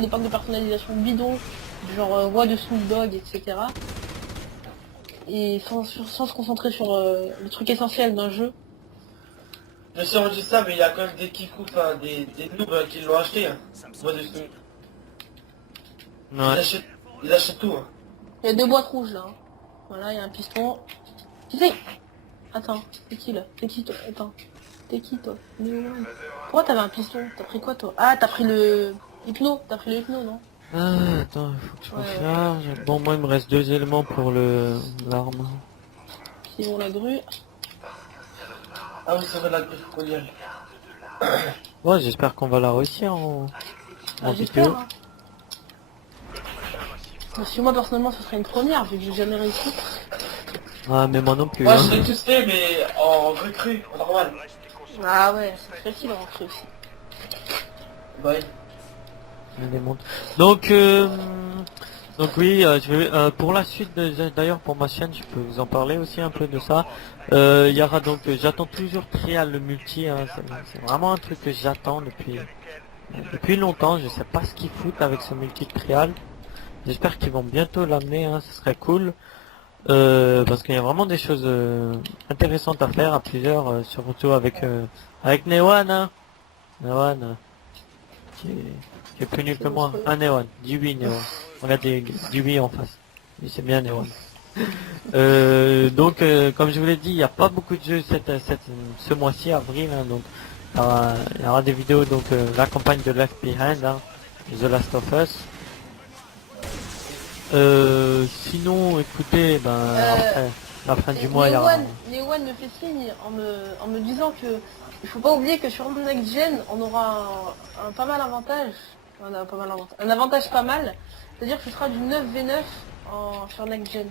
des packs de personnalisation bidons, du genre voix de Snoop Dogg, etc. Et sans se concentrer sur le truc essentiel d'un jeu. Je sais, on dit ça, mais il y a quand même des kiffous, enfin, des noobs qui l'ont acheté. Hein. Moi, Ouais. ils achètent tout. Hein. Il y a deux boîtes rouges là. Hein. Voilà, il y a un piston. Tu sais. Attends, c'est qui là? C'est qui toi? Attends. T'es qui toi? Pourquoi t'avais un piston? T'as pris quoi toi? Ah, t'as pris le hypno. T'as pris le hypno, non? Ah, attends, il faut que je recharge. Bon, moi il me reste 2 éléments pour l'arme. Qui vont la grue. Ah oui, c'est vrai, la griffe colliale. Ouais, j'espère qu'on va la réussir en J'espère. vidéo. Hein. Parce que moi personnellement ce serait une première vu que j'ai jamais réussi. Ah, mais moi non plus. Moi, Hein. je l'ai tous fait, mais en recrue, en normal. Ah ouais, c'est facile à rentrer aussi. Bah oui. Je me démonte. Donc oui, je vais, pour la suite, d'ailleurs pour ma chaîne, je peux vous en parler aussi un peu de ça. Il y aura donc, j'attends toujours Trial le multi, hein, c'est vraiment un truc que j'attends depuis longtemps. Je sais pas ce qu'ils foutent avec ce multi Trial. J'espère qu'ils vont bientôt l'amener, hein, ce serait cool. Parce qu'il y a vraiment des choses intéressantes à faire à plusieurs, surtout avec Newan, hein. Newan, qui est plus nul que moi. Ah, Newan, dis oui Newan. Regardez, dis oui en face. Oui, c'est bien Newan. Donc, comme je vous l'ai dit, il n'y a pas beaucoup de jeux ce mois-ci, avril, hein, donc il y aura des vidéos, donc la campagne de Left Behind, hein, The Last of Us. Sinon, écoutez, après la fin du mois, il y aura... Newan me fait signe en me disant que il faut pas oublier que sur le Next Gen, on aura un pas mal avantage. Un avantage pas mal. C'est-à-dire que ce sera du 9v9 sur Next Gen.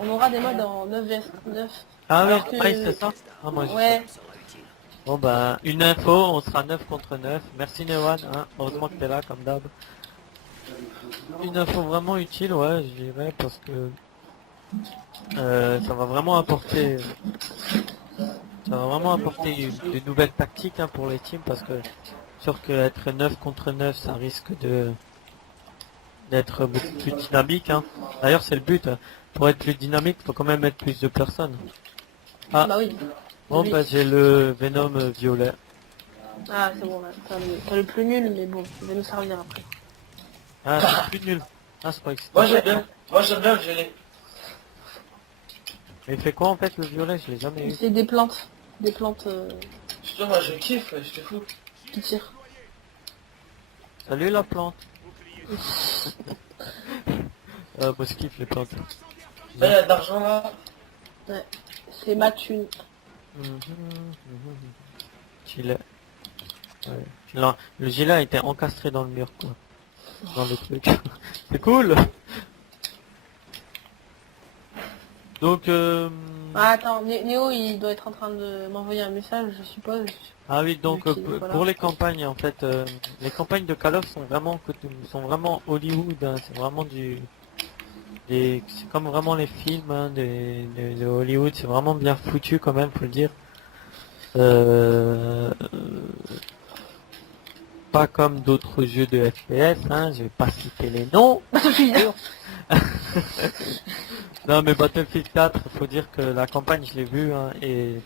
On aura des modes en 9v9. Ah ouais, que... c'est ça. Ah, moi, ouais. Bon bah, une info, on sera 9 contre 9. Merci Newan, hein. Heureusement que t'es là comme d'hab. Une info vraiment utile, ouais, je dirais, parce que ça va vraiment apporter de nouvelles tactiques, hein, pour les teams, parce que sûr que être 9 contre 9, ça risque d'être beaucoup plus dynamique, hein. D'ailleurs, c'est le but, hein. Pour être plus dynamique, faut quand même mettre plus de personnes. Ah, bah oui. bon Oui. bah j'ai le Venom violet. Ah c'est bon là, t'as le plus nul mais bon, il va nous servir après. Ah, c'est plus nul. Ah, c'est pas excitant. Moi j'aime bien le gelé. Mais il fait quoi en fait le violet? Je l'ai jamais eu. C'est des plantes. Des plantes Putain, moi je kiffe, je te fous. qui tirent. Salut la plante. Moi je kiffe les plantes. Là, il y a de l'argent là. Ouais. C'est ma thune. Gilet. Ouais. Non, le gilet a été encastré dans le mur, quoi. Dans le truc. C'est cool. Donc Ah, attends, Néo il doit être en train de m'envoyer un message, je suppose. ah oui, donc Voilà. pour les campagnes, en fait, les campagnes de Call of sont vraiment Hollywood, hein. C'est vraiment c'est comme vraiment les films, hein, de Hollywood. C'est vraiment bien foutu quand même, faut le dire. Pas comme d'autres jeux de FPS, hein, je vais pas citer les noms. Non mais Battlefield 4, faut dire que la campagne je l'ai vue, hein, et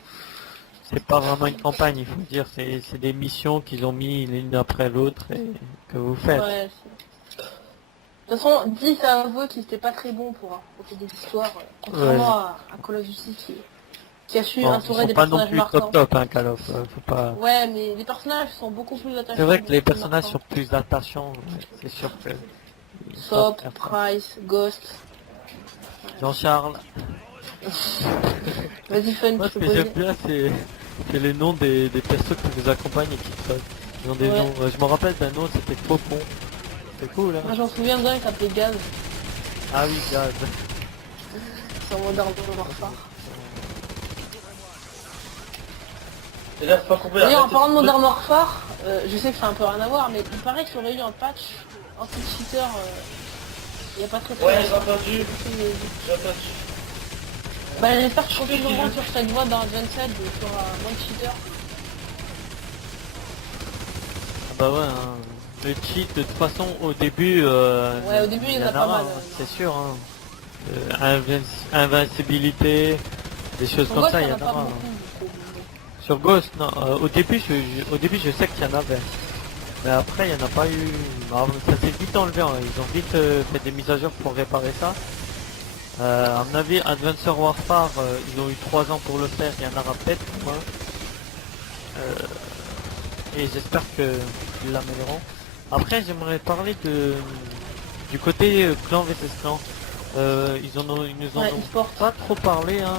c'est pas vraiment une campagne, il faut dire, c'est des missions qu'ils ont mis l'une après l'autre et que vous faites. Ouais, de toute façon, 10 a avoué qu'il était pas très bon pour raconter des histoires, contrairement à Call of Duty qui a su Bon, ils instaurer sont des pas non personnages plus marquants. top, hein, Call of, faut pas... Ouais, mais les personnages sont beaucoup plus attachants. C'est vrai que les beaucoup plus personnages marquants. sont plus attachants, ouais, c'est sûr que... Sop, Price, Ghost. Jean-Charles. Vas-y, Fun, Moi tu ce peux que j'aime poser. bien c'est les noms des persos qui vous accompagnent et qui sautent. Ils ont des Ouais. noms, je me rappelle d'un nom, c'était Faucon. C'est cool, hein. Moi, j'en souviens d'un qui s'appelait Gaz, Ah oui, Gaz. sur Modern Warfare. Et là, faut pas couper D'ailleurs, en la parlant de Modern Warfare, je sais que ça a un peu rien à voir, mais il paraît qu'il y aurait eu un patch anti-cheater il n'y a pas très Ouais, longtemps. j'ai entendu. Bah, j'espère que je continue de voir sur cette voie dans Advanced et qu'il y aura moins de cheaters. Ah bah ouais, hein. Le cheat, de toute façon, au début, Ouais, au début, il y en a pas mal, c'est sûr. Hein. Invincibilité, des choses Sur comme Ghost, ça, il il y y en a en pas aura. beaucoup. Hein. Donc, Sur Ghost, non. Au début, je sais qu'il y en avait. Mais après, il n'y en a pas eu. Ça s'est vite enlevé. Hein. Ils ont vite fait des mises à jour pour réparer ça. À mon avis, Adventure Warfare, ils ont eu 3 ans pour le faire. Il y en aura peut-être moins. Et j'espère qu'ils l'amélioreront. Après, j'aimerais parler du côté clan vs clan. Ils nous en Ouais, ont e-sport. pas trop parlé. Hein.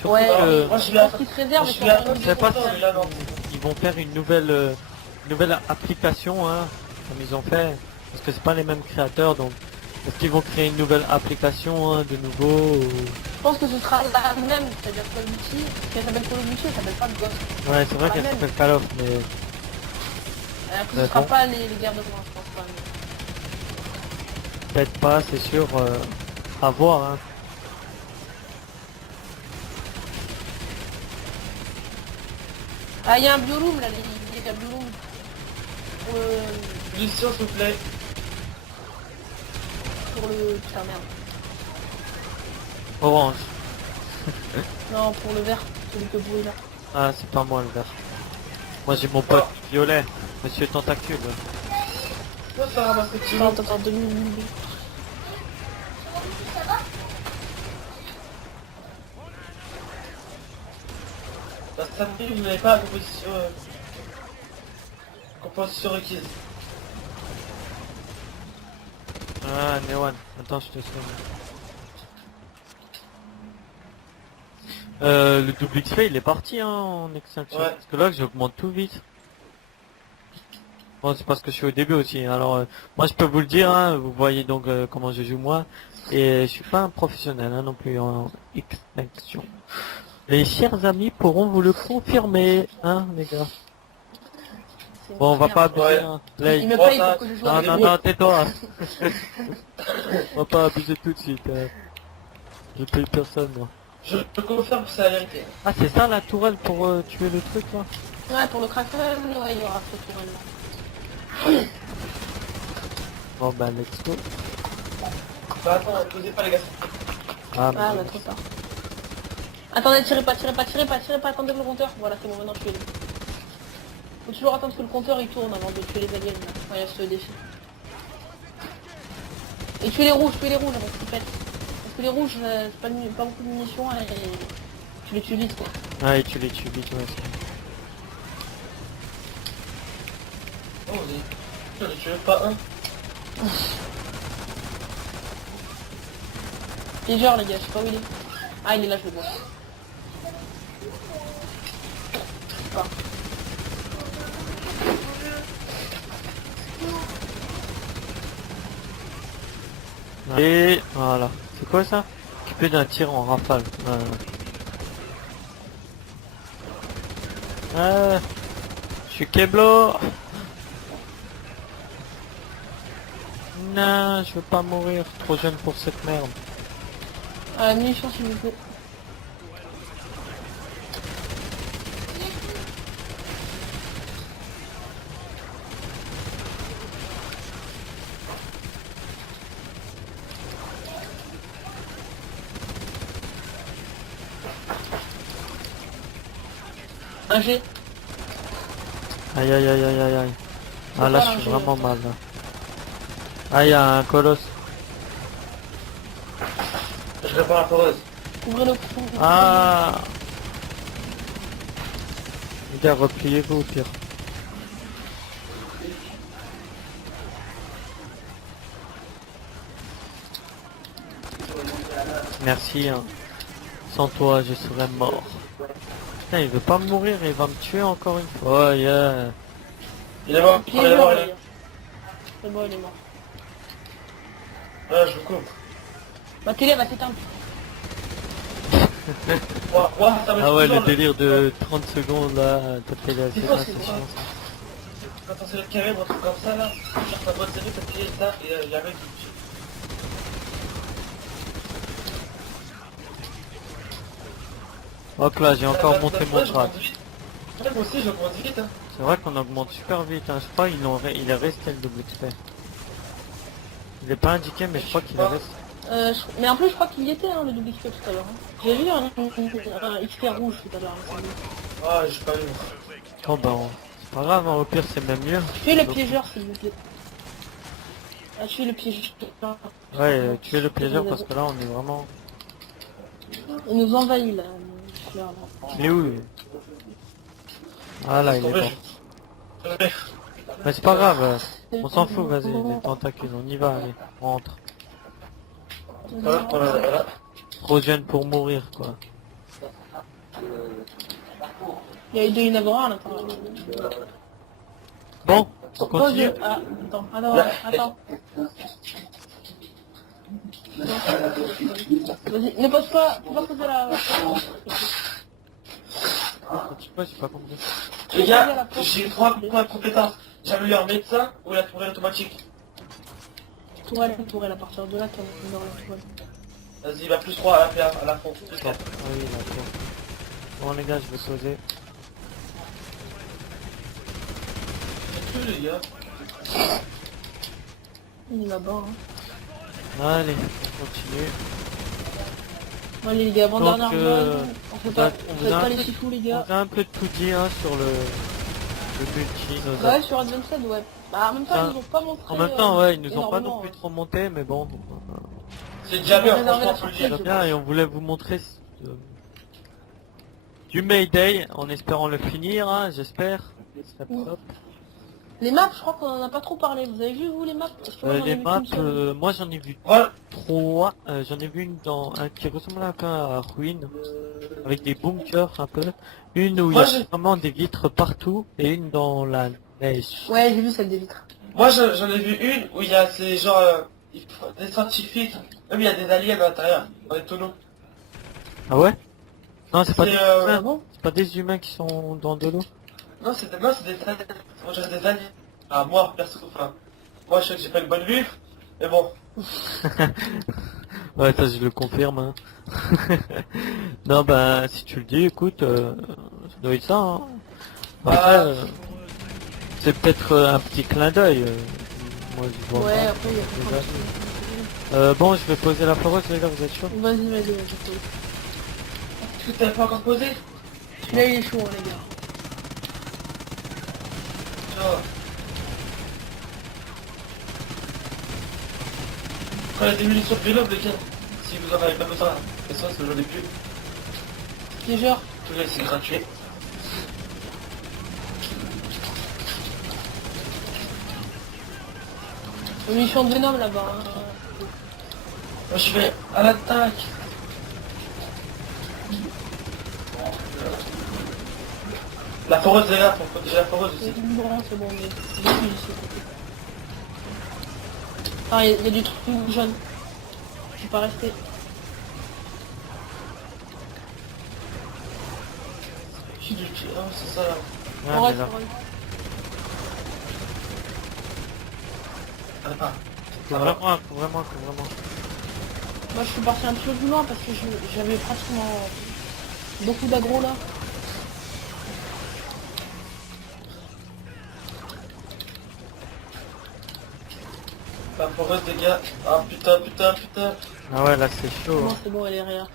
Surtout Ouais, que Moi, je je suis à... pense qu'ils se réservent je et suis à... certains je sais pas si mais là, non. ils vont faire une nouvelle application, hein, comme ils ont fait, parce que c'est pas les mêmes créateurs, donc est-ce qu'ils vont créer une nouvelle application, hein, de nouveau Je pense que ce sera la même, c'est-à-dire Call of Duty, qui s'appelle Call of Duty, elle s'appelle pas Ghost. Ouais, c'est vrai la qu'elle même. s'appelle Call of, mais Après, Mais ce sera bon. pas les guerres de loin, je pense pas. peut-être pas, c'est sûr, à voir. Hein. Ah, il y a un bioloom là, les gars bioloom. Pour le... Position, s'il vous plaît. Pour le... Putain, merde. Orange. Non, pour le vert, celui que bruit là. Ah, c'est pas moi le vert. Moi j'ai mon pote violet, Monsieur Tentacule. Moi, ça ramasse le kilo. Attends, 2 minutes. Bah, ça me dit que vous n'avez pas la composition requise. Ah, Newan, attends, je te suis. Le double XP il est parti hein, en extinction. Ouais. Parce que là j'augmente tout vite. Bon c'est parce que je suis au début aussi. Alors moi je peux vous le dire, hein, vous voyez donc comment je joue moi. Et je suis pas un professionnel hein, non plus en extinction. Les chers amis pourront vous le confirmer, hein les gars. C'est Bon on va merde. pas abuser Ouais. hein. Il Lay. me Bon, paye ça- pour que je joue Non avec non lui. non tais-toi. On va pas abuser tout de suite. Je paye personne moi. Je te confirme que c'est la vérité. Ah c'est ça la tourelle pour tuer le truc là. Ouais, pour le Kraken, ouais, il y aura ce tour là. Bon bah let's go. Bah attends, posez pas les gars. Ah, Ah, bah trop tard. Attendez, tirez pas, attendez le compteur. Voilà, c'est bon, maintenant tuez-les. Faut toujours attendre que le compteur il tourne avant de tuer les aliens là. Enfin, il y a ce défi. Et tuez les rouges avant qu'ils pètent. Parce que les rouges, c'est pas beaucoup de munitions et tu les tues vite quoi. Ouais, tu les tues vite, ouais. Oh, j'en ai tué pas un. Piégeur les gars, je sais pas où il est. Ah, il est là, je le vois. Je sais pas. Et voilà. C'est quoi ça? Occupé d'un tir en rafale. Je suis Keblo. Non, je veux pas mourir. Trop jeune pour cette merde. Ah, la munition s'il vous plaît. Un G. Aïe aïe aïe aïe aïe aïe. Ah là, pas je un suis jeu, vraiment mal là. Ah, il y a un colosse. Je répare la foreuse. Ouvrez le trou. Ah. Les gars, repliez-vous au pire. Merci. Hein. Sans toi, je serais mort. Putain, il veut pas mourir, il va me tuer encore une fois. Oh yeah. Il est mort, il est Piégeur mort, les il est gars. C'est bon, il est mort. Ah, je vous coupe. Ma télé va s'éteindre. Ouah, ça me Ah ouais, toujours, le délire de 30 secondes là, t'as fait la C'est c'est quoi, pas c'est c'est quoi chiant, ça. Quand on sélectionne carré, un truc comme ça là, genre ta boîte série, t'as plié ça et il y a un mec qui tue. Hop là, j'ai encore monté mon Ouais, je grade. conduis vite. Ouais, moi aussi je conduis vite. Hein. C'est vrai qu'on augmente super vite, hein. Je crois il est resté le double XP. Il est pas indiqué, mais je crois qu'il est resté. Mais en plus, je crois qu'il y était, hein, le double XP tout à l'heure. Hein. J'ai vu un XP rouge tout à l'heure. Il me semble. Ah, j'ai pas vu. Oh bah, c'est pas grave, hein, au pire c'est même mieux. Tuez le piégeur, s'il vous plaît. Ah, tuez le piégeur. Ouais, tuer le piégeur parce que là on est vraiment... Il nous envahit, là. Il est où lui? Ah là, il est mort. Mais c'est pas grave, on s'en fout, vas-y, les tentacules, on y va, allez, on rentre. Voilà. Trop jeune pour mourir, quoi. Il y a eu deux Inabora à l'intérieur. Bon, on continue. Ah, attends. Vas-y, ne pose pas, faut pas poser la... Tu vois, j'ai pas compris. Les gars, j'ai 3 points de compétence. J'améliore médecin ou la tourelle automatique. Tourelle, à partir de là, t'as dans la tourelle. Vas-y, bah plus 3 à la fond. Plus Ah 4. oui, d'accord. Bon les gars, je vais poser. C'est tout les gars. Il est là-bas, hein. Allez, on continue. Bon, allez les gars, avant Donc, dernière zone. On fait pas les chifous les On gars. a un peu de tout dit hein, sur le multi. Nos Ouais, sur Advanced, ouais. Bah, en même temps, Ah. ils nous ont pas montré... En même temps, ouais, ils nous ont pas énormément, non plus trop monté, mais bon. C'est déjà bien, On a réservé franchement, la faut le surprise. dire. C'est bien et on voulait vous montrer du Mayday en espérant le finir, hein, j'espère. Ce serait top. Les maps, je crois qu'on en a pas trop parlé. Vous avez vu, vous, les maps? Parce que moi, j'en ai Les vu maps, qu'une seule. moi j'en ai vu Voilà. 3. J'en ai vu une dans un qui ressemble un peu à Ruine, avec des bunkers un peu. Une où il y Moi, a j'ai- vraiment des vitres partout et une dans la neige. Ouais, j'ai vu celle des vitres. Moi j'en ai vu une où il y a ces genre des scientifiques, même il y a des aliens à l'intérieur, dans les tonneaux. Ah ouais? Non, c'est pas C'est, des euh, humains. Ah bon? C'est pas des humains qui sont dans de l'eau. Non, c'est des aliens. Moi j'ai des aliens. Ah moi perso, enfin, moi je sais que j'ai pas une bonne vue, mais bon. Ouais, ça je le confirme. Hein. Non, bah si tu le dis, écoute, ça doit être ça. Hein. Après, c'est peut-être un petit clin d'œil. Moi je vois Ouais, pas. après, il y a Déjà. pas Bon, je vais poser la foreuse, les gars, vous êtes chaud? Vas-y. Tu t'avais pas encore posé? Celui-là, il est chaud, hein, les gars. Genre. Quand il y a des munitions de vélo, les gars, si vous en avez pas besoin, c'est ça, c'est que j'en ai plus. Piégeur. Tout là, c'est gratuit. Munition de Venom, là-bas. Hein. Moi je vais à l'attaque. La foreuse est là, faut protéger la foreuse aussi. C'est bon, mais... Depuis, ici. Ah, il y a du truc jaune. Je suis pas resté. Je suis du pied, oh, c'est ça là. Ouais, Ouais, mais là, Attends. faut vraiment. Moi, je suis parti un petit peu plus loin parce que j'avais pratiquement beaucoup d'aggro là. La foreuse des gars. Ah putain. Ah ouais, là c'est chaud. Non, Hein. c'est bon, elle est derrière.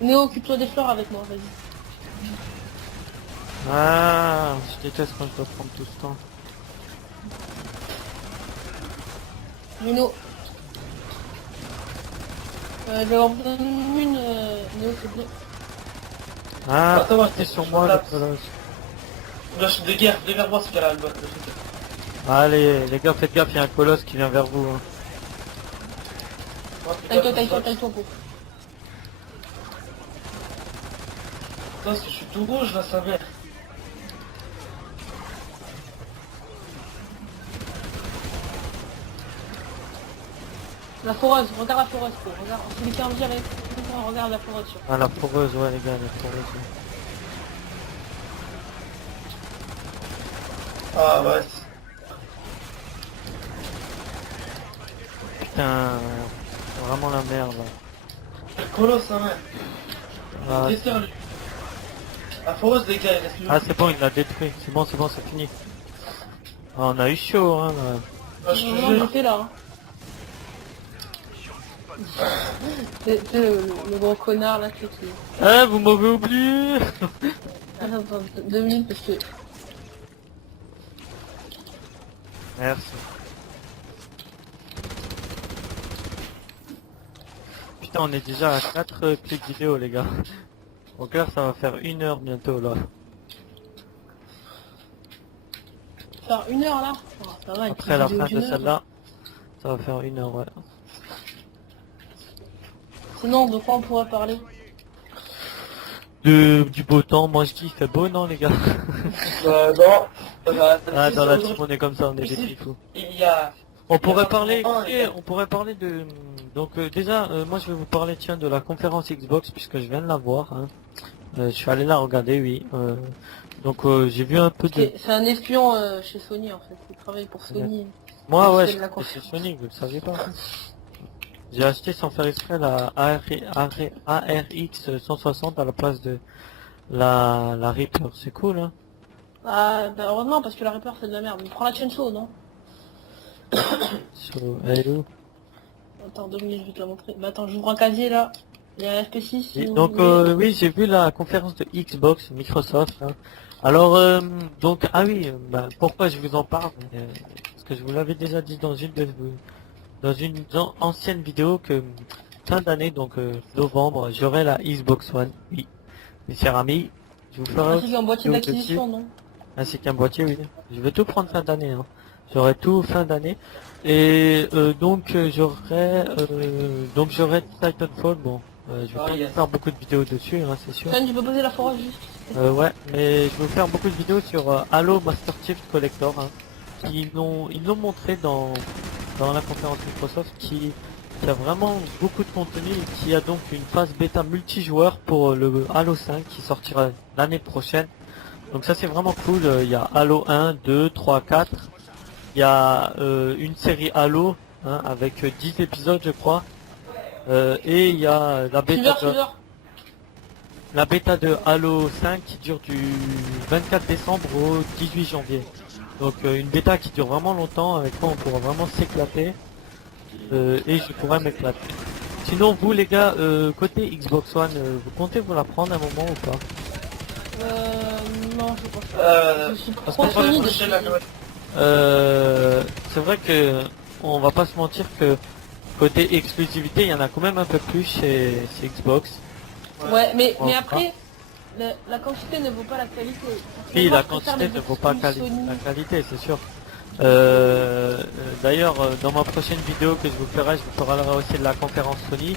Néo, occupe-toi des fleurs avec moi, vas-y. Ah, je déteste quand je dois prendre tout ce temps. Néo. Je vais en prendre une, Néo, s'il te plaît. Ah, Attends, moi, c'est je sur je moi le tape. colosse. Là je suis de guerre, viens vers moi ce gars-là. Allez, les gars, faites gaffe, il y a un colosse qui vient vers vous. Hein. Taille-toi, pour. Putain, parce que je suis tout rouge là, sa mère. La foreuse, regarde la foreuse, pour. Regarde, celui qui a envie avec. Regarde la foreuse, sur. Ah, la foreuse, ouais, les gars, la foreuse. Ouais. Ah ouais. Putain, c'est vraiment la merde. Là. Le colosse sa mère. Ah, Testeur lui. À Foros, les gars, il reste plus. Ah c'est bon, il l'a détruit. C'est bon, c'est fini. Ah, on a eu chaud, hein. Là. Ah, je te Vraiment, jure. j'étais là. Hein. C'est le gros connard là qui... Ah, vous m'avez oublié. Attends, 2 minutes parce que... Merci. Putain, on est déjà à 4 clics vidéo, les gars. Donc là, ça va faire 1 heure bientôt, là. Faire 1 heure là oh, ça va, Après la fin de heure. celle-là, ça va faire 1 heure, ouais. Sinon, de quoi on pourrait parler? Du beau temps, moi je dis il fait beau, non, les gars? Non. Ah, Si, dans la si, team, on est comme ça, on est des si. petits fous. Il y a... On pourrait parler, Oh, les gars. on pourrait parler de... Donc déjà, moi je vais vous parler, tiens, de la conférence Xbox, puisque je viens de la voir, hein. Je suis allé la regarder, oui. Donc j'ai vu un peu de... C'est un espion chez Sony en fait, il travaille pour Sony. Moi, ouais, c'est je de la suis chez conférence. Sony, vous le savez pas. J'ai acheté sans faire exprès la ARX 160 à la place de la Reaper, c'est cool, hein. Ah, bah heureusement parce que la Reaper c'est de la merde. Prends la Chainsaw, non? Elle est où? Attends, 2 minutes, je vais te la montrer. Bah attends, j'ouvre un casier là. Il y a un FP6. si Et vous donc voulez. oui, j'ai vu la conférence de Xbox, Microsoft, hein. Alors donc ah oui, bah, pourquoi je vous en parle? Parce que je vous l'avais déjà dit dans une ancienne vidéo que fin d'année, donc novembre, j'aurai la Xbox One. Oui, mes chers amis, je vous ferai Ainsi qu'un boîtier vidéo d'acquisition, dessus, non? ainsi qu'un boîtier, oui. Je vais tout prendre fin d'année, hein. J'aurai tout fin d'année. Et donc j'aurai Titanfall. Bon, je vais Ah, pas yes. faire beaucoup de vidéos dessus, hein, c'est sûr. Fan, tu peux poser la forage juste. Ouais, mais je vais faire beaucoup de vidéos sur Halo Master Chief Collector, hein, ils l'ont montré dans la conférence Microsoft, qui a vraiment beaucoup de contenu et qui a donc une phase bêta multijoueur pour le Halo 5 qui sortira l'année prochaine. Donc ça c'est vraiment cool. Il y a Halo 1, 2, 3, 4. Il y a une série Halo, hein, avec 10 épisodes je crois. Et il y a la bêta de Halo 5 qui dure du 24 décembre au 18 janvier. Donc une bêta qui dure vraiment longtemps, avec quoi on pourra vraiment s'éclater. Et je pourrais m'éclater. Sinon vous les gars, côté Xbox One, vous comptez vous la prendre un moment ou pas? Non, je pense pas. Je suis parce trop qu'on va Sony Moi, depuis... j'ai la Noël. C'est vrai que on va pas se mentir que côté exclusivité, il y en a quand même un peu plus chez Xbox. Ouais, mais Ouais. après, la quantité ne vaut pas la qualité. Oui, Moi, la je préfère quantité les ne vaut pas exclus Sony. la qualité, c'est sûr. D'ailleurs, dans ma prochaine vidéo que je vous ferai aussi de la conférence Sony.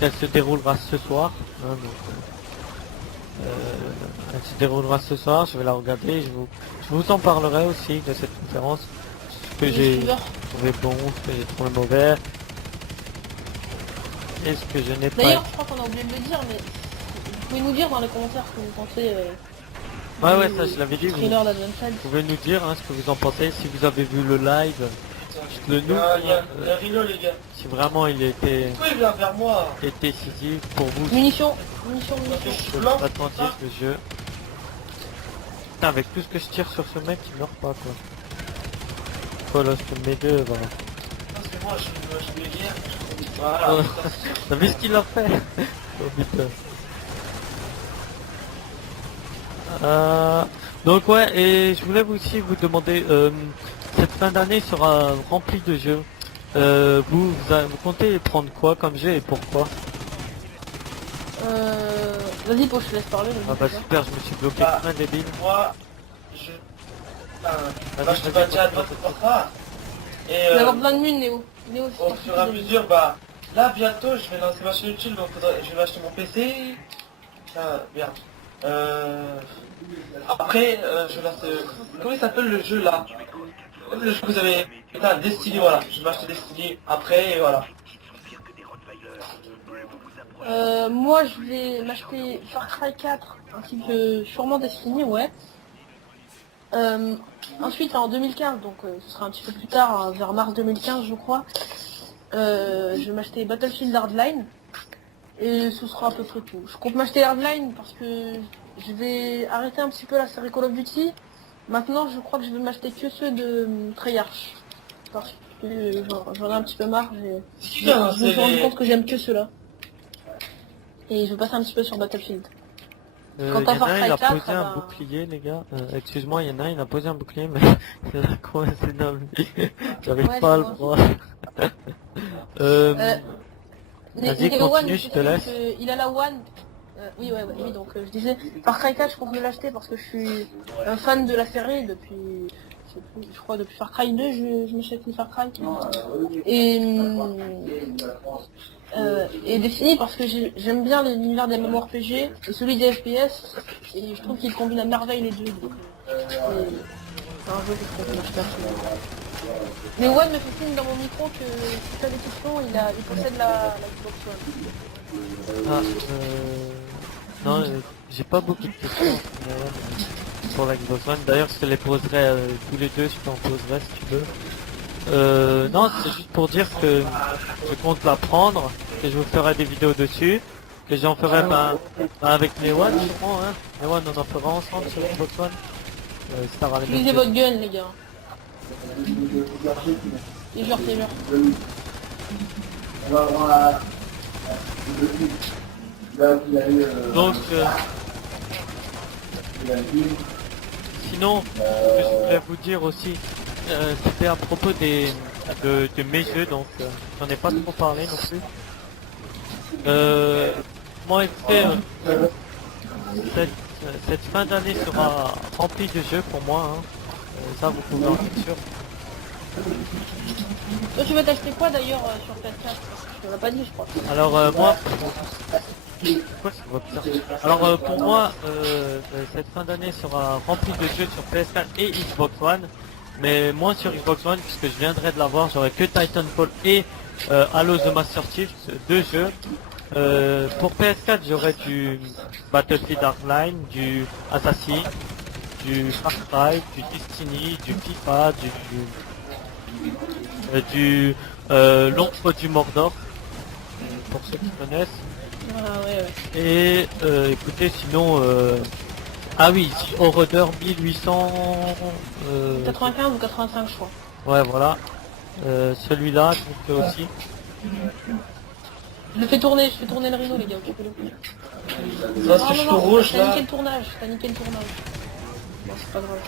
Elle se déroulera ce soir. Hein, donc, elle se déroulera ce soir, je vais la regarder. Je vous en parlerai aussi de cette conférence. Ce que Les j'ai suiveurs. trouvé bon, ce que j'ai trouvé mauvais. Et ce que je n'ai pas. D'ailleurs, je crois qu'on a oublié de le dire, mais vous pouvez nous dire dans les commentaires ce que vous pensez Ouais, du ça je l'avais dit. Vous trailer d'Advance. pouvez nous dire ce que vous en pensez, si vous avez vu le live, dites-le nous. Il y a Rino, les gars. Si vraiment il était Pourquoi il vient vers moi? décisif pour vous. Munitions. Je suis Je blanc. attentif le jeu. Putain, avec tout ce que je tire sur ce mec, il meurt pas quoi. Voilà, je te mets deux, voilà. Parce que moi, je suis guerre. Voilà. Ouais. T'as vu ce qu'il a fait? Oh putain. Donc ouais, et je voulais aussi vous demander, cette fin d'année sera remplie de jeux. Vous comptez prendre quoi comme jeu et pourquoi? Vas-y, Pau, je te laisse parler. Ah bah super, je me suis bloqué Ah. comme un débile. Moi, je... Vas-y, je te vas-y, bats déjà à vas-y, votre contrat. Et Il va y avoir plein de munes, Néo. Néo, c'est au parti fur et à de- mesure, bah, là, bientôt, je vais lancer ma chaîne YouTube, donc je vais m'acheter mon PC. Tiens, merde. Après, je lance... comment il s'appelle le jeu, là? Le jeu que vous avez... Putain, Destiny, voilà. Je vais m'acheter Destiny après, et voilà. Moi, je vais m'acheter Far Cry 4, ainsi que sûrement Destiny, ouais. Ensuite, en 2015, donc ce sera un petit peu plus tard, hein, vers mars 2015, je crois, je vais m'acheter Battlefield Hardline. Et ce sera à peu près tout. Je compte m'acheter Hardline parce que je vais arrêter un petit peu la série Call of Duty. Maintenant, je crois que je vais m'acheter que ceux de Treyarch. Parce que j'en ai un petit peu marre. Je me suis rendu compte que j'aime que ceux-là. Et je vais passer un petit peu sur Battlefield. Il Quand y t'as en a Far un, Cry il a 4, posé un bah, bouclier, les gars. Excuse-moi, il y en a un, il a posé un bouclier, mais il a coincé dans le nez. J'arrive ouais, pas à je le vois. voir. Euh, Vas-y, Nero One, continue, je te il laisse. il a la One. Oui, oui, donc je disais, Far Cry 4, je compte me l'acheter parce que je suis un fan de la série depuis, je sais plus, je crois depuis Far Cry 2, je m'achète une Far Cry. Et Destiny parce que j'aime bien l'univers des MMORPG et celui des FPS, et je trouve qu'il combine à merveille les deux. Donc, c'est un jeu que je compte m'acheter absolument. Mais One me fait signe dans mon micro que si tu as des questions, il possède la Xbox One. Ah, non, j'ai pas beaucoup de questions pour la Xbox One. D'ailleurs, je te les poserai tous les deux, je t'en poserai si tu veux. Non, c'est juste pour dire que je compte la prendre, que je vous ferai des vidéos dessus, que j'en ferai avec Newan sûrement, hein. Newan, on en fera ensemble sur Xbox One. Ça aura les mêmes Utilisez jeux. votre gun, les gars. Et genre, c'est genre. Donc, sinon, ce que je voulais vous dire aussi, c'était à propos de mes jeux, donc j'en ai pas trop parlé non plus. Moi, écoutez, cette fin d'année sera remplie de jeux pour moi, hein. Ça vous pouvez en être sûr. Toi, tu vas t'acheter quoi d'ailleurs sur PS4? Tu l'as pas dit, je crois. Alors moi, pourquoi c'est votre bizarre. Alors pour moi, cette fin d'année sera remplie de jeux sur PS4 et Xbox One, mais moins sur Xbox One puisque je viendrai de l'avoir. J'aurai que Titanfall et Halo The Master Chief, deux jeux. Pour PS4, j'aurai du Battlefield Hardline, du Assassin, du Far Cry, du Destiny, du FIFA, l'ombre du Mordor, pour ceux qui connaissent. Ah ouais. Et écoutez, sinon, ah oui, Horror 1800, 95 ou 85, je crois. ouais, voilà, celui-là, donc aussi. Je fais tourner le Rhino, les gars, occupez-le. Parce que je suis tout rouge T'as là. niqué le tournage, Bon, c'est pas grave.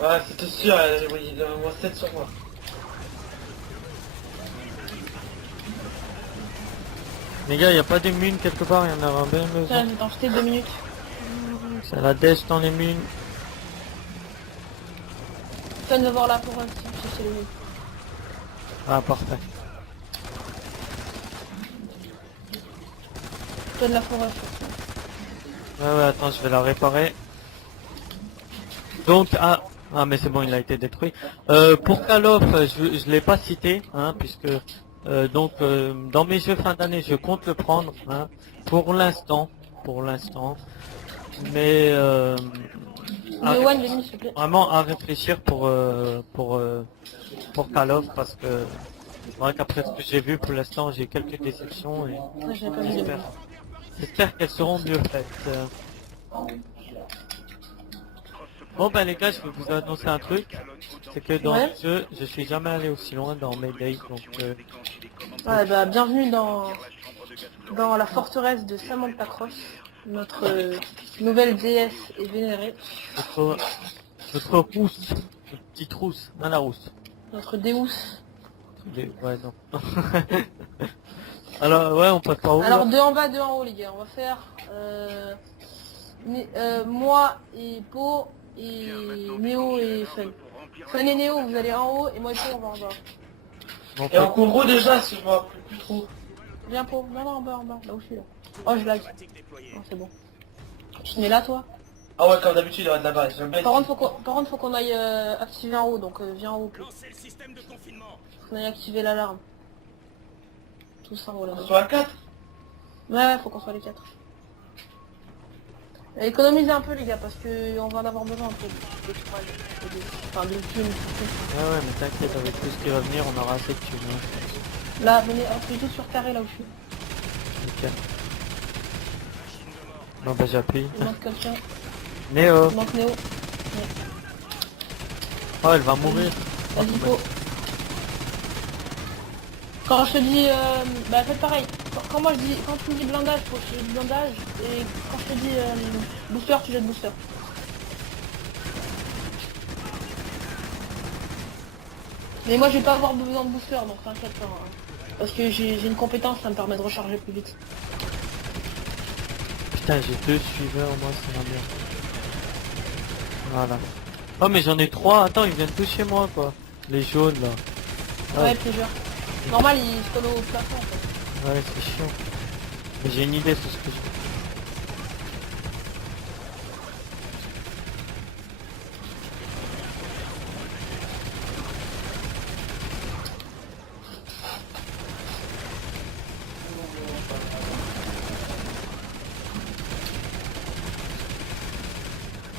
Ouais, c'était sûr, il y a au moins 7 sur moi. Les gars, y a pas des mines quelque part, il y en a un bien Tiens, besoin. je vais t'en jeter 2 minutes. C'est la dèche dans les mines. Tu viens de voir la forêt, c'est le mieux. Ah, parfait. Tu viens de la forêt, surtout. Ouais, attends, je vais la réparer. Donc, mais c'est bon, il a été détruit. Pour Call of, je l'ai pas cité, hein, puisque dans mes jeux fin d'année, je compte le prendre, hein, pour l'instant, mais Mais One, s'il te plaît. vraiment à réfléchir pour Call of, parce que c'est vrai qu'après ce que j'ai vu pour l'instant, j'ai quelques déceptions et Ouais, j'avais pas vu. j'espère qu'elles seront mieux faites. Bon ben les gars, je vais vous annoncer un truc, c'est que dans Ouais. le jeu, je suis jamais allé aussi loin dans Mayday, donc Ouais, bah, bienvenue dans la forteresse de Samantha Cross. Notre nouvelle déesse est vénérée. notre rousse, notre petite rousse, non la rousse. Notre Deus. Ouais non. Alors ouais, on passe par où? Alors Là 2 en bas, 2 en haut, les gars. On va faire moi et Po et Néo et Fun. Fun et Néo, vous allez en haut et moi et Po on va en bas. Bon, Et en Congo déjà, si je me rappelle plus trop. Viens Po, non en bas, là où je suis là. Oh je lag. Oh, c'est bon. Tu te mets là toi? Ah ouais, comme d'habitude, il va de là-bas, j'aime bien. Par contre faut qu'on aille activer en haut, donc viens en haut Po. Faut qu'on aille activer l'alarme. Tous en haut là. On soit à 4. Ouais, faut qu'on soit les 4. Économisez un peu les gars parce que on va en avoir besoin un peu enfin de thunes. ouais mais t'inquiète, avec tout ce qui va venir, on aura assez de thunes, hein. Là, venez, c'est juste sur carré là où je suis. Nickel. Non bah j'appuie. Il manque quelqu'un. Néo. Il manque Néo. Oh elle va mourir. Vas-y, go. Quand je te dis, bah faites pareil. Quand moi je dis, quand tu me dis blindage, faut que je jette blindage. Et quand je te dis booster, tu jettes booster. Mais moi je vais pas avoir besoin de booster, donc t'inquiète pas. Hein. Parce que j'ai une compétence, ça me permet de recharger plus vite. Putain j'ai 2 suiveurs moi c'est la merde. Voilà. Oh mais j'en ai 3, attends ils viennent toucher moi quoi. Les jaunes là. Ah, Ouais, plusieurs. Normal, il se colle au plafond en fait. ouais c'est chiant. Mais j'ai une idée sur ce que je fais.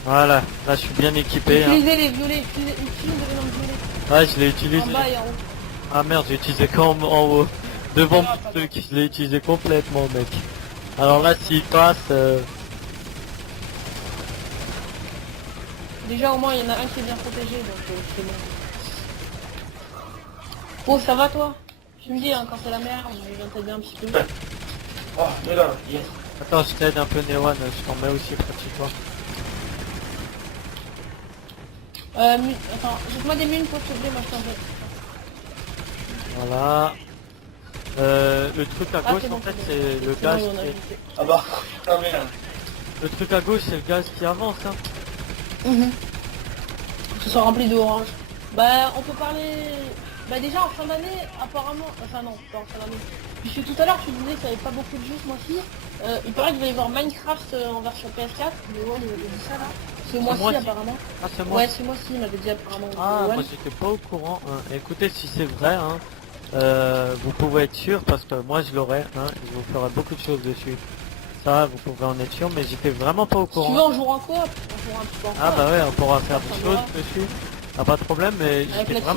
Voilà, là je suis bien équipé. Hein. Utilisez les violets, utilisez les noms violets. Ouais je l'ai utilisé. En bas et en haut. Ah merde j'ai utilisé quand en haut. Devant Ah, mon pas truc, je l'ai utilisé complètement mec. Alors là s'il passe... Déjà au moins il y en a un qui est bien protégé, donc c'est bon. Oh ça va toi? Tu me dis hein, quand c'est la merde, je viens t'aider un petit peu. Oh, mais là, yes. Attends je t'aide un peu Néwan, je t'en mets aussi pratiquement. Attends, jette-moi des mines pour te plaît, moi je t'en veux. Voilà. Le truc à Ah, gauche c'est bon, en fait c'est bon. c'est le C'est gaz bon, on a qui... évité. Ah bah, putain merde. Le truc à gauche c'est le gaz qui avance hein. Que ce soit rempli d'orange. Bah on peut parler... Bah déjà en fin d'année, apparemment... Enfin non, pas en fin d'année. Puisque tout à l'heure tu disais qu'il n'y avait pas beaucoup de jeux ce mois-ci. Il paraît qu'il va y avoir Minecraft en version PS4. Mais ouais, il avait dit ça là. Ce mois-ci mois-ci apparemment. Ah c'est moi. Ouais, ce mois-ci il m'avait dit apparemment. Ah Ouais. moi j'étais pas au courant. Hein. Écoutez si c'est vrai hein, vous pouvez être sûr parce que moi je l'aurai, hein, je vous ferai beaucoup de choses dessus. Ça vous pouvez en être sûr mais j'étais vraiment pas au Si tu veux courant. on jouera en coop, on jouera un petit peu en coop. Ah bah ouais on pourra faire Ça des me choses va. dessus. Ah pas de problème mais Avec la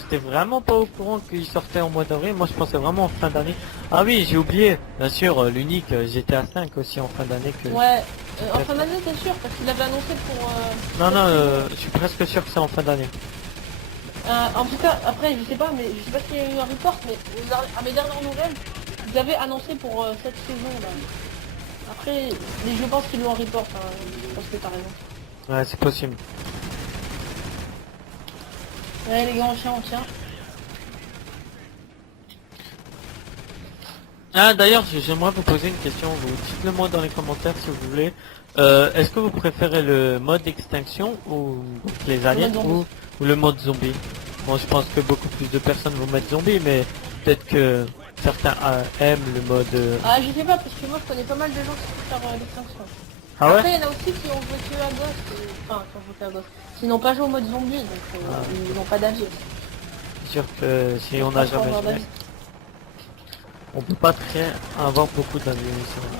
j'étais vraiment pas au courant qu'il sortait en mois d'avril. Moi je pensais vraiment en fin d'année. Ah oui j'ai oublié, bien sûr l'unique GTA 5 aussi en fin d'année que... Ouais, en fin d'année t'es sûr parce qu'il avait annoncé pour... Non non je suis presque sûr que c'est en fin d'année. en tout cas, après je sais pas, mais je sais pas s'il y a eu un report, mais à mes dernières nouvelles, ils avaient annoncé pour cette saison là. Après, mais je pense qu'ils l'ont en report, hein, je pense que t'as raison. Ouais c'est possible. Ouais les gars, on tient. Ah d'ailleurs j'aimerais vous poser une question, vous dites-le moi dans les commentaires si vous voulez. Est-ce que vous préférez le mode extinction ou donc les aliens mode ou le mode zombie? Bon je pense que beaucoup plus de personnes vont mettre zombie mais peut-être que certains aiment le mode... Ah je sais pas, parce que moi je connais pas mal de gens qui préfèrent l'extinction. Ah ouais? Après il y en a aussi qui ont joué que à Ghost, enfin qui ont joué que à Ghost, qui n'ont pas joué au mode zombie, donc ils n'ont pas d'avis. C'est sûr que si on n'a jamais joué, on peut pas très avoir beaucoup d'avis. C'est vrai.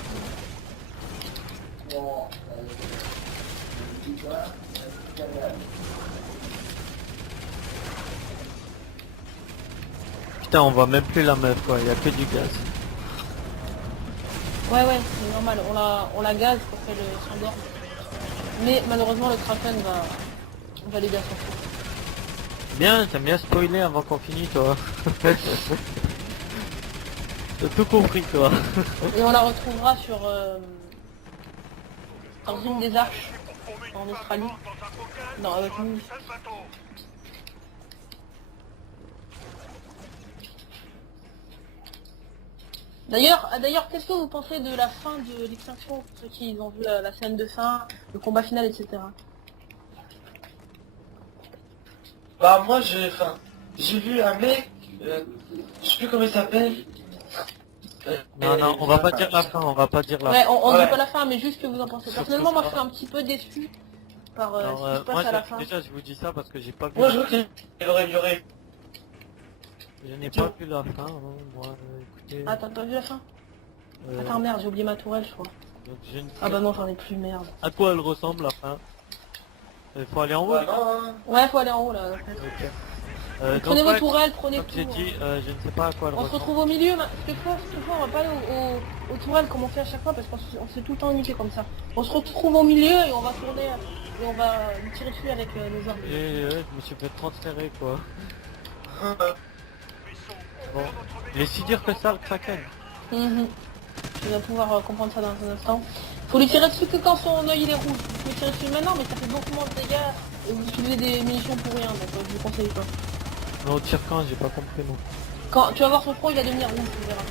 Putain on voit même plus la meuf quoi, il y a que du gaz. Ouais c'est normal, on la gaz pour qu'elle s'endorme. Mais malheureusement le Kraken va les gaz en fait. Bien, t'aimes bien spoiler avant qu'on finisse toi. T'as tout compris toi. Et on la retrouvera sur dans une des arches en Australie. Non, avec nous. D'ailleurs, qu'est-ce que vous pensez de la fin de l'extinction, pour ceux qui ont vu la scène de fin, le combat final, etc. Bah moi j'ai vu un mec, je sais plus comment il s'appelle. Non, on va pas dire la fin, on va pas dire la fin. Ouais, on Ouais. dit pas la fin, mais juste que vous en pensez. Personnellement, moi je suis un petit peu déçu par Alors, ce qui se passe moi, à la fin. déjà je vous dis ça parce que j'ai pas vu. Moi je vois qu'il y aurait... Je n'ai pas vu la fin, hein, moi, écoutez. Ah, t'as pas vu la fin? euh, Attends, merde, j'ai oublié ma tourelle, je crois. donc je ne sais Ah bah non, j'en ai plus, merde. à quoi elle ressemble la fin. Il faut aller en haut. Ouais, non, hein. Ouais, faut aller en haut là. Ok. Prenez donc, vos tourelles, prenez comme tout. j'ai dit, je ne sais pas à quoi le On se rejoindre. retrouve au milieu, cette fois on va pas aller aux tourelles comme on fait à chaque fois parce qu'on se fait tout le temps niquer comme ça. On se retrouve au milieu et on va tourner et on va lui tirer dessus avec les armes. Et je me suis fait transférer quoi. Bon, il est si dur que ça le Kraken. Tu vas pouvoir comprendre ça dans un instant. Faut lui tirer dessus que quand son œil il est rouge. Vous pouvez tirer dessus maintenant mais ça fait beaucoup moins de dégâts et vous utilisez des munitions pour rien donc je vous conseille pas. Mais au tir quand, j'ai pas compris moi. Quand tu vas voir son front il va devenir rouge, tu verras.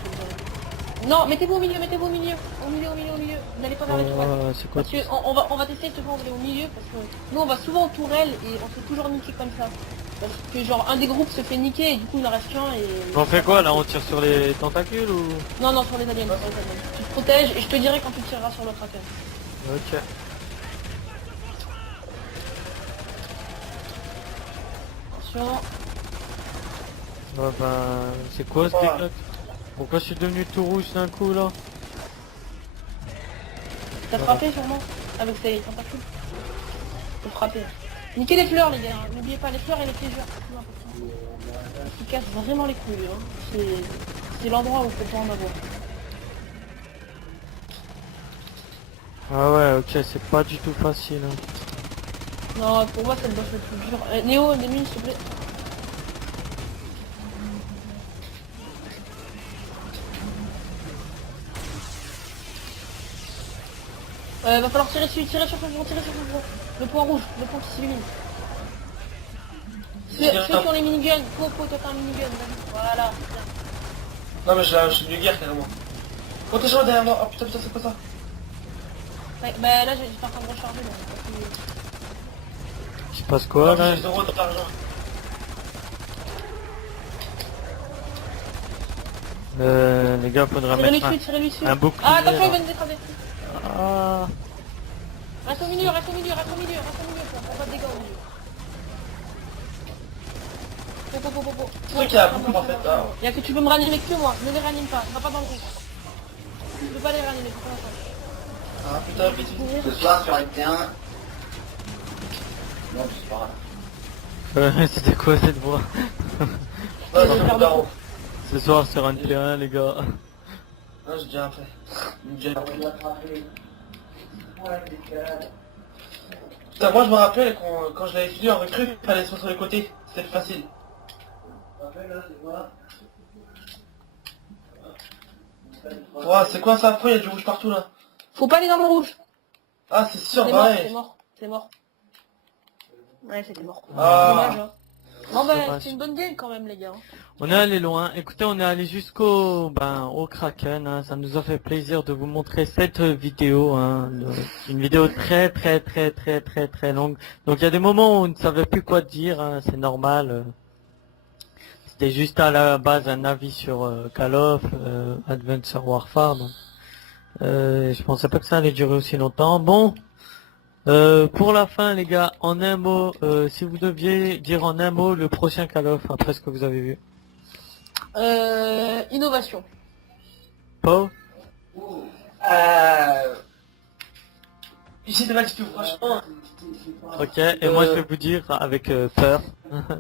Non, mettez-vous au milieu, mettez-vous au milieu. Au milieu. Vous n'allez pas vers les tourelles. C'est quoi Parce que on va tester cette fois, on va aller au milieu parce que nous on va souvent aux tourelles et on se fait toujours niquer comme ça. Parce que genre un des groupes se fait niquer et du coup il en reste qu'un et... On fait quoi là, on tire sur les tentacules ou... Non, sur les aliens, Tu te protèges et je te dirai quand tu tireras sur le kraken. Ok. Attention. Ben, c'est quoi ce déclate? Pourquoi je suis devenu tout rouge d'un coup là? T'as frappé sûrement avec ces tentacules. Faut frapper. Niquez les fleurs les gars, hein. N'oubliez pas les fleurs et les piégeurs. C'est important. Ils cassent vraiment les couilles. Hein. C'est l'endroit où faut pas en avoir. Ah ouais, ok, c'est pas du tout facile. Hein. Non, pour moi c'est le boss le plus dur. Néo, des mines s'il te plaît. Va falloir tirer dessus, tirer sur son front. Le point rouge, le point qui s'illumine. Ceux qui ont les miniguns, toi t'as un minigun, vas-y. Voilà, bien. Non mais je suis du guerre carrément. Protège-moi derrière moi. Oh putain, c'est pas ça. Ouais, bah là j'étais en train de recharger là. Il se passe quoi là? J'ai 0 d'argent. Les gars, faudra Tirez-lui mettre dessus, tirez-lui dessus. un bouclier. Ah attention, là. il va nous écraser. Ah, Reste au milieu, pour pas de dégâts au milieu. C'est vrai qu'il y a beaucoup en fait. Ah. Y'a que tu peux me ranimer que moi, ne les ranime pas, va pas dans le groupe. Tu peux pas les ranimer, faut pas Ah putain, vite. Ce soir sur le terrain. Non, c'est pas grave. c'était quoi cette voix? Ouais, non, c'est daron. Ce soir sur un terrain, les gars. Non, j'ai déjà fait. Putain, moi je me rappelle quand je l'avais fini en recrue, il fallait se sur les côtés. C'était facile. Ouais, c'est quoi ça? Pourquoi il y a du rouge partout là? Faut pas aller dans le rouge. Ah, c'est sûr, C'est ouais. mort. Ouais, c'était mort. Ah. Dommage, hein. Non bah Dommage. c'est une bonne game quand même les gars. On est allé loin. Écoutez, on est allé jusqu'au au Kraken. Hein. Ça nous a fait plaisir de vous montrer cette vidéo. Hein. Une vidéo très longue. Donc il y a des moments où on ne savait plus quoi dire. Hein. C'est normal. C'était juste à la base un avis sur Call of, Advanced Warfare. Donc. Je pensais pas que ça allait durer aussi longtemps. Bon. Pour la fin les gars, en un mot, si vous deviez dire en un mot le prochain Call of après ce que vous avez vu. Innovation. Pau? J'étais pas du tout, franchement. Ok, et moi je vais vous dire avec peur.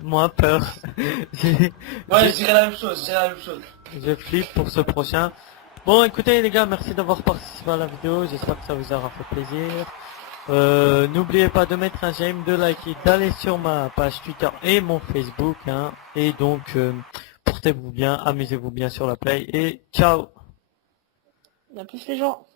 Moins peur. Ouais, je dirais la même chose, Je flippe pour ce prochain. Bon écoutez les gars, merci d'avoir participé à la vidéo, j'espère que ça vous aura fait plaisir. N'oubliez pas de mettre un j'aime, de liker, d'aller sur ma page Twitter et mon Facebook. Hein, et donc, portez-vous bien, amusez-vous bien sur la play et ciao! A plus les gens.